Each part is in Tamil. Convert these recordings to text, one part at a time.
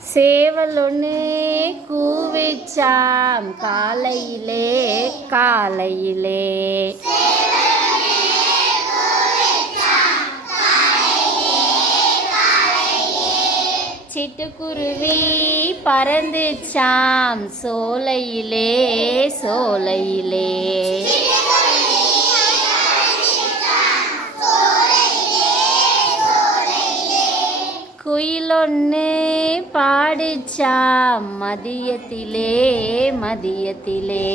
சேவல் ஒன்று கூவிச்சாம் காலையிலே காலையிலே. சிட்டுக்குருவி பறந்துச்சாம் சோலையிலே சோலையிலே. குயிலொன்று பாடிச்சாம் மதியத்திலே மதியத்திலே.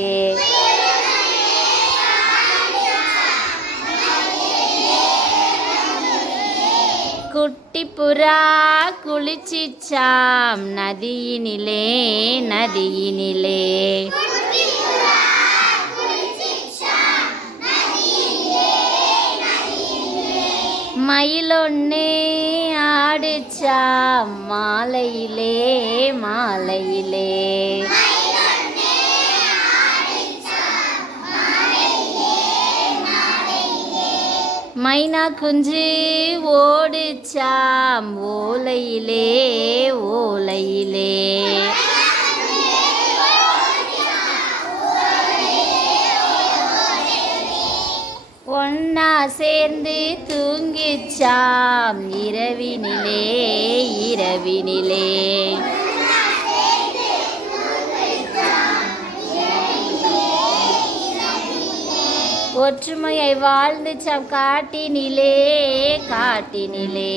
குட்டிப்புறா குளிச்சிச்சாம் நதியினிலே நதியினிலே. மயிலொன்று ஆடிச்சாம் மாலையிலே மாலையிலே. மைனா குஞ்சு ஓடிச்சாம் ஓலையிலே ஓலையிலே. ஒன்னா சேர்ந்து தூங்கிச்சாம் இரவினிலே இரவினிலே. ஒற்றுமையை வாழ்ந்துச்சாம் காட்டினிலே காட்டினிலே.